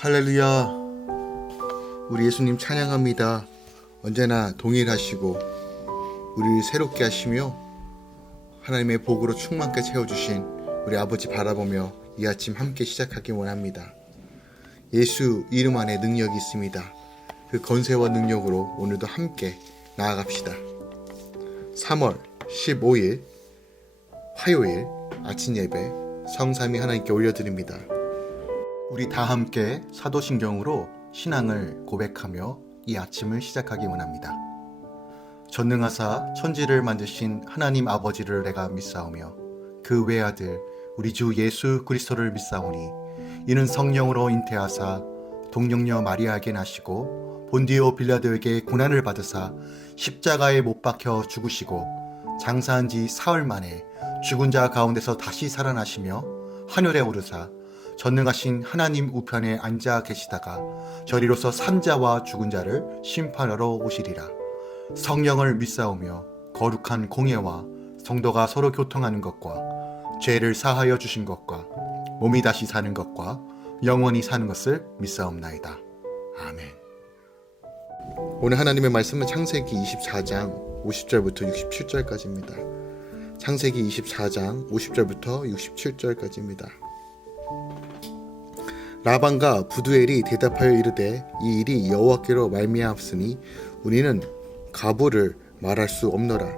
할렐루야. 우리 예수님 찬양합니다. 언제나 동일하시고 우리를 새롭게 하시며 하나님의 복으로 충만케 채워주신 우리 아버지 바라보며 이 아침 함께 시작하기 원합니다. 예수 이름 안에 능력이 있습니다. 그 권세와 능력으로 오늘도 함께 나아갑시다. 3월 15일 화요일 아침 예배 성삼위 하나님께 올려드립니다. 우리 다 함께 사도신경으로 신앙을 고백하며 이 아침을 시작하기 원합니다. 전능하사 천지를 만드신 하나님 아버지를 내가 믿사오며 그 외아들 우리 주 예수 그리스도를 믿사오니 이는 성령으로 잉태하사 동정녀 마리아에게 나시고 본디오 빌라도에게 고난을 받으사 십자가에 못 박혀 죽으시고 장사한 지 사흘 만에 죽은 자 가운데서 다시 살아나시며 하늘에 오르사 전능하신 하나님 우편에 앉아 계시다가 저리로서 산자와 죽은 자를 심판하러 오시리라. 성령을 믿사오며 거룩한 공예와 성도가 서로 교통하는 것과 죄를 사하여 주신 것과 몸이 다시 사는 것과 영원히 사는 것을 믿사옵나이다. 아멘. 오늘 하나님의 말씀은 창세기 24장 50절부터 67절까지입니다. 창세기 24장 50절부터 67절까지입니다. 라반과 부두엘이 대답하여 이르되 이 일이 여호와께로 말미암았으니 우리는 가부를 말할 수 없노라.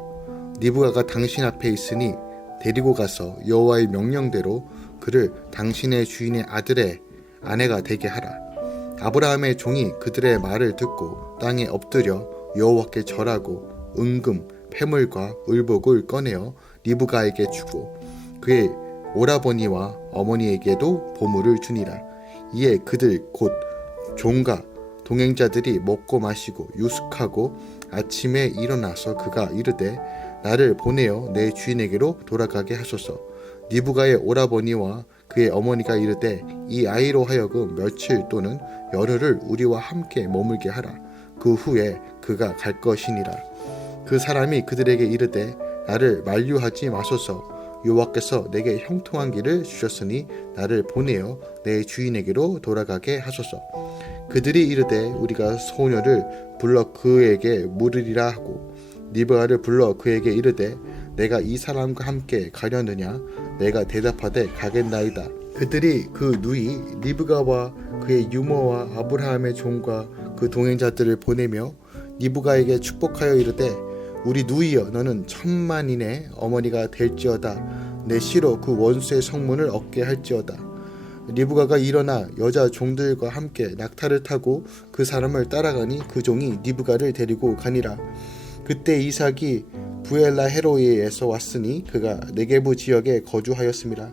리브가가 당신 앞에 있으니 데리고 가서 여호와의 명령대로 그를 당신의 주인의 아들의 아내가 되게 하라. 아브라함의 종이 그들의 말을 듣고 땅에 엎드려 여호와께 절하고 은금, 패물과 의복을 꺼내어 리브가에게 주고 그의 오라버니와 어머니에게도 보물을 주니라. 이에 그들 곧 종과 동행자들이 먹고 마시고 유숙하고 아침에 일어나서 그가 이르되 나를 보내어 내 주인에게로 돌아가게 하소서. 리브가의 오라버니와 그의 어머니가 이르되 이 아이로 하여금 며칠 또는 열흘을 우리와 함께 머물게 하라. 그 후에 그가 갈 것이니라. 그 사람이 그들에게 이르되 나를 만류하지 마소서. 여호와께서 내게 형통한 길을 주셨으니 나를 보내어 내 주인에게로 돌아가게 하소서. 그들이 이르되 우리가 소녀를 불러 그에게 물으리라 하고 리브가를 불러 그에게 이르되 내가 이 사람과 함께 가려느냐. 내가 대답하되 가겠나이다. 그들이 그 누이 리브가와 그의 유모와 아브라함의 종과 그 동행자들을 보내며 리브가에게 축복하여 이르되 우리 누이여 너는 천만인의 어머니가 될지어다. 내 시로 그 원수의 성문을 얻게 할지어다. 리브가가 일어나 여자 종들과 함께 낙타를 타고 그 사람을 따라가니 그 종이 리브가를 데리고 가니라. 그때 이삭이 부엘라헤로이에서 왔으니 그가 네게부 지역에 거주하였음이라.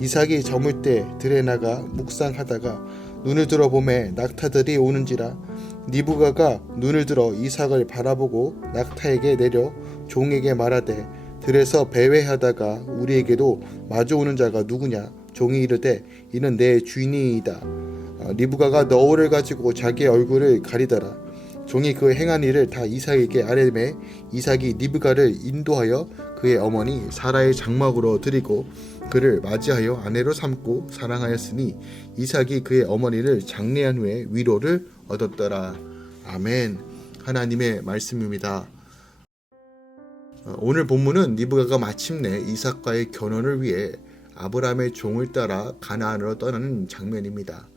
이삭이 저물 때 들에 나가 묵상하다가 눈을 들어 보매 낙타들이 오는지라. 리브가가 눈을 들어 이삭을 바라보고 낙타에게 내려 종에게 말하되 들에서 배회하다가 우리에게도 마주오는 자가 누구냐. 종이 이르되 이는 내 주인이이다. 리브가가 너울을 가지고 자기의 얼굴을 가리더라. 종이 그 행한 일을 다 이삭에게 아뢰매 이삭이 리브가를 인도하여 그의 어머니 사라의 장막으로 드리고 그를 맞이하여 아내로 삼고 사랑하였으니 이삭이 그의 어머니를 장례한 후에 위로를 얻었더라. 아멘. 하나님의 말씀입니다. 오늘 본문은 리브가가 마침내 이삭과의 결혼을 위해 아브라함의 종을 따라 가나안으로 떠나는 장면입니다.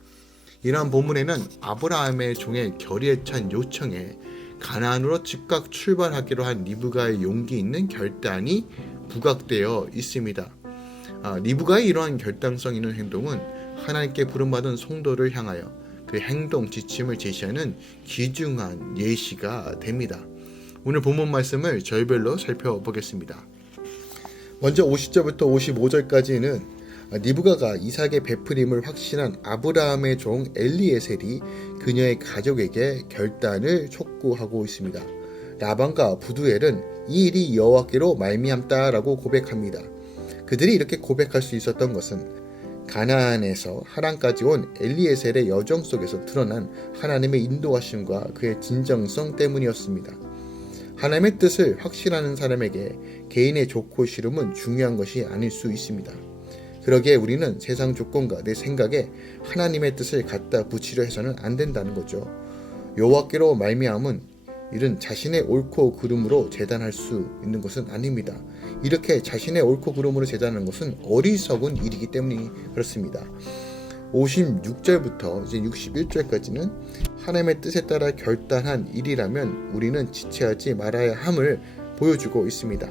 이러한 본문에는 아브라함의 종의 결의에 찬 요청에 가나안으로 즉각 출발하기로 한 리브가의 용기 있는 결단이 부각되어 있습니다. 리브가의 이러한 결단성 있는 행동은 하나님께 부름받은 성도를 향하여 그 행동 지침을 제시하는 귀중한 예시가 됩니다. 오늘 본문 말씀을 절별로 살펴보겠습니다. 먼저 50절부터 55절까지는 리브가가 이삭의 베풀임을 확신한 아브라함의 종 엘리에셀이 그녀의 가족에게 결단을 촉구하고 있습니다. 라반과 부두엘은 이 일이 여호와께로 말미암다라고 고백합니다. 그들이 이렇게 고백할 수 있었던 것은 가나안에서 하란까지 온 엘리에셀의 여정 속에서 드러난 하나님의 인도하심과 그의 진정성 때문이었습니다. 하나님의 뜻을 확신하는 사람에게 개인의 좋고 싫음은 중요한 것이 아닐 수 있습니다. 그러기에 우리는 세상 조건과 내 생각에 하나님의 뜻을 갖다 붙이려 해서는 안 된다는 거죠. 여호와께로 말미암은 이는 자신의 옳고 그름으로 재단할 수 있는 것은 아닙니다. 이렇게 자신의 옳고 그름으로 재단하는 것은 어리석은 일이기 때문이 그렇습니다. 56절부터 이제 61절까지는 하나님의 뜻에 따라 결단한 일이라면 우리는 지체하지 말아야 함을 보여주고 있습니다.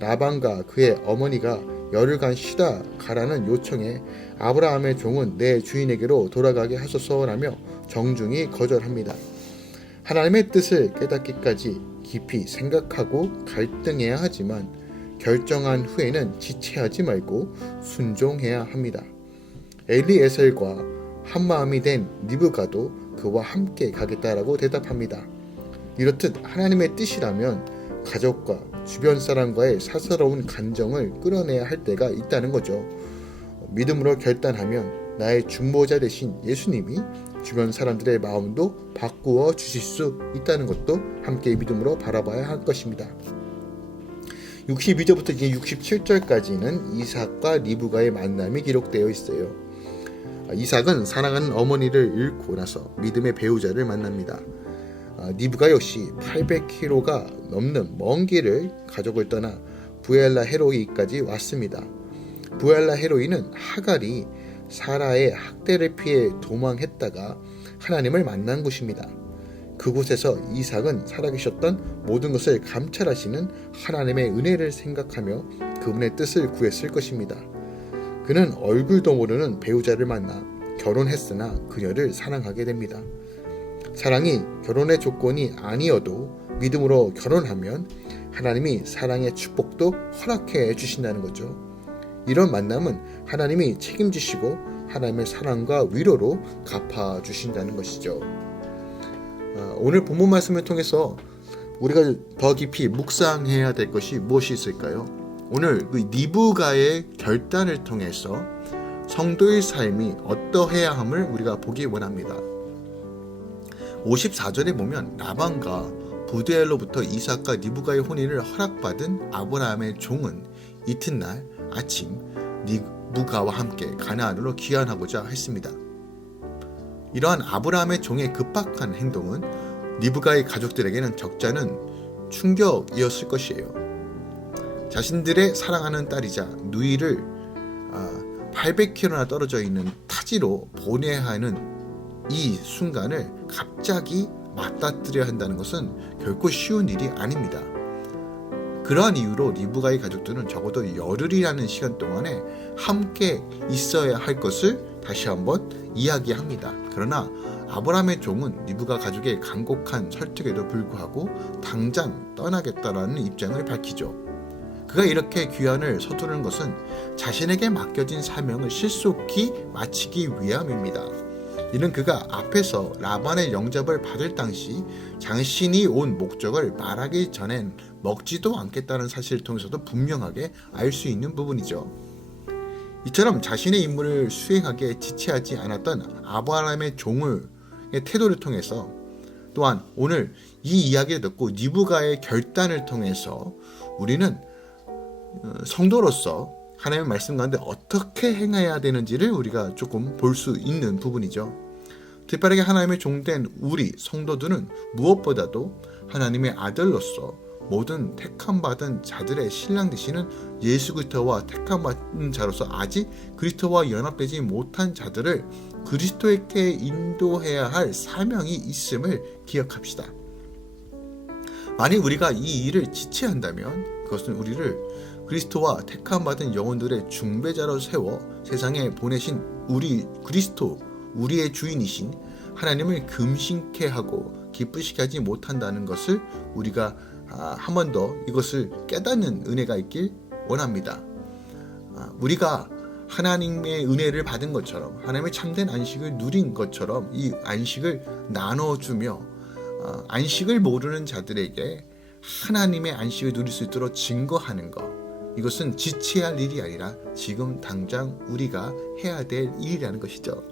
라반과 그의 어머니가 열흘간 쉬다 가라는 요청에 아브라함의 종은 내 주인에게로 돌아가게 하소서라며 정중히 거절합니다. 하나님의 뜻을 깨닫기까지 깊이 생각하고 갈등해야 하지만 결정한 후에는 지체하지 말고 순종해야 합니다. 엘리에셀과 한마음이 된 리브가도 그와 함께 가겠다라고 대답합니다. 이렇듯 하나님의 뜻이라면 가족과 주변 사람과의 사사로운 간정을 끌어내야 할 때가 있다는 거죠. 믿음으로 결단하면 나의 중보자 되신 예수님이 주변 사람들의 마음도 바꾸어 주실 수 있다는 것도 함께 믿음으로 바라봐야 할 것입니다. 62절부터 이제 67절까지는 이삭과 리브가의 만남이 기록되어 있어요. 이삭은 사랑하는 어머니를 잃고 나서 믿음의 배우자를 만납니다. 리브가 역시 800km가 넘는 먼 길을 가족을 떠나 부엘라 헤로이까지 왔습니다. 부엘라 헤로이는 하갈이 사라의 학대를 피해 도망했다가 하나님을 만난 곳입니다. 그곳에서 이삭은 살아계셨던 모든 것을 감찰하시는 하나님의 은혜를 생각하며 그분의 뜻을 구했을 것입니다. 그는 얼굴도 모르는 배우자를 만나 결혼했으나 그녀를 사랑하게 됩니다. 사랑이 결혼의 조건이 아니어도 믿음으로 결혼하면 하나님이 사랑의 축복도 허락해 주신다는 거죠. 이런 만남은 하나님이 책임지시고 하나님의 사랑과 위로로 갚아주신다는 것이죠. 오늘 본문 말씀을 통해서 우리가 더 깊이 묵상해야 될 것이 무엇이 있을까요? 오늘 그 리브가의 결단을 통해서 성도의 삶이 어떠해야 함을 우리가 보기 원합니다. 54절에 보면 라반과 부두엘로부터 이삭과 리브가의 혼인을 허락받은 아브라함의 종은 이튿날 아침 리브가와 함께 가나안으로 귀환하고자 했습니다. 이러한 아브라함의 종의 급박한 행동은 리브가의 가족들에게는 적잖은 충격이었을 것이에요. 자신들의 사랑하는 딸이자 누이를 800km나 떨어져 있는 타지로 보내야 하는 이 순간을 갑자기 맞닥뜨려야 한다는 것은 결코 쉬운 일이 아닙니다. 그러한 이유로 리브가의 가족들은 적어도 열흘이라는 시간 동안에 함께 있어야 할 것을 다시 한번 이야기합니다. 그러나 아브라함의 종은 리브가 가족의 간곡한 설득에도 불구하고 당장 떠나겠다라는 입장을 밝히죠. 그가 이렇게 귀환을 서두르는 것은 자신에게 맡겨진 사명을 실속히 마치기 위함입니다. 이는 그가 앞에서 라반의 영접을 받을 당시 자신이 온 목적을 말하기 전엔 먹지도 않겠다는 사실을 통해서도 분명하게 알 수 있는 부분이죠. 이처럼 자신의 임무를 수행하기에 지체하지 않았던 아브라함의 종의 태도를 통해서 또한 오늘 이 이야기를 듣고 리브가의 결단을 통해서 우리는 성도로서 하나님의 말씀 가운데 어떻게 행해야 되는지를 우리가 조금 볼 수 있는 부분이죠. 특별하게 하나님의 종된 우리 성도들은 무엇보다도 하나님의 아들로서 모든 택함받은 자들의 신랑 되시는 예수 그리스도와 택함받은 자로서 아직 그리스도와 연합되지 못한 자들을 그리스도에게 인도해야 할 사명이 있음을 기억합시다. 만일 우리가 이 일을 지체한다면 그것은 우리를 그리스도와 택함받은 영혼들의 중배자로 세워 세상에 보내신 우리 그리스도, 우리의 주인이신 하나님을 금신케 하고 기쁘시게 하지 못한다는 것을 우리가 한 번 더 이것을 깨닫는 은혜가 있길 원합니다. 우리가 하나님의 은혜를 받은 것처럼 하나님의 참된 안식을 누린 것처럼 이 안식을 나눠주며 안식을 모르는 자들에게 하나님의 안식을 누릴 수 있도록 증거하는 것, 이것은 지체할 일이 아니라 지금 당장 우리가 해야 될 일이라는 것이죠.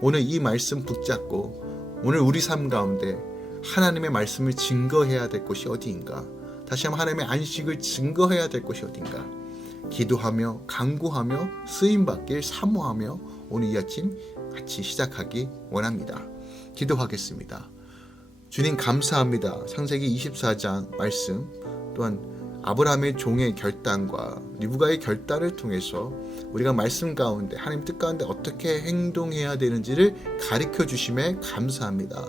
오늘 이 말씀 붙잡고 오늘 우리 삶 가운데 하나님의 말씀을 증거해야 될 곳이 어디인가, 다시 한번 하나님의 안식을 증거해야 될 곳이 어딘가, 기도하며 간구하며 쓰임받길 사모하며 오늘 이 아침 같이 시작하기 원합니다. 기도하겠습니다. 주님 감사합니다. 창세기 24장 말씀 또한 아브라함의 종의 결단과 리브가의 결단을 통해서 우리가 말씀 가운데 하나님 뜻 가운데 어떻게 행동해야 되는지를 가르쳐 주심에 감사합니다.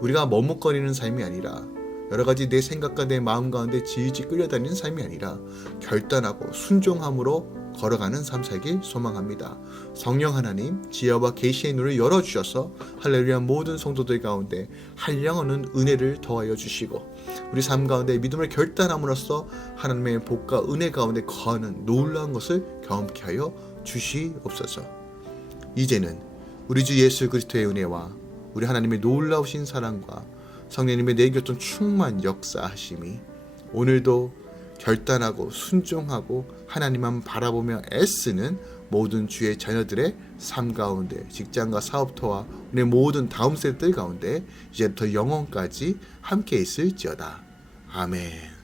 우리가 머뭇거리는 삶이 아니라 여러 가지 내 생각과 내 마음 가운데 질질 끌려다니는 삶이 아니라 결단하고 순종함으로 걸어가는 삶 살길 소망합니다. 성령 하나님 지혜와 계시의 눈을 열어주셔서 할렐루야 모든 성도들 가운데 한량없는 은혜를 더하여 주시고 우리 삶 가운데 믿음을 결단함으로써 하나님의 복과 은혜 가운데 거하는 놀라운 것을 경험케 하여 주시옵소서. 이제는 우리 주 예수 그리스도의 은혜와 우리 하나님의 놀라우신 사랑과 성령님의 내 곁은 충만 역사하심이 오늘도 결단하고 순종하고 하나님만 바라보며 애쓰는 모든 주의 자녀들의 삶 가운데 직장과 사업터와 우리 모든 다음 세대들 가운데 이제부터 영원까지 함께 있을지어다. 아멘.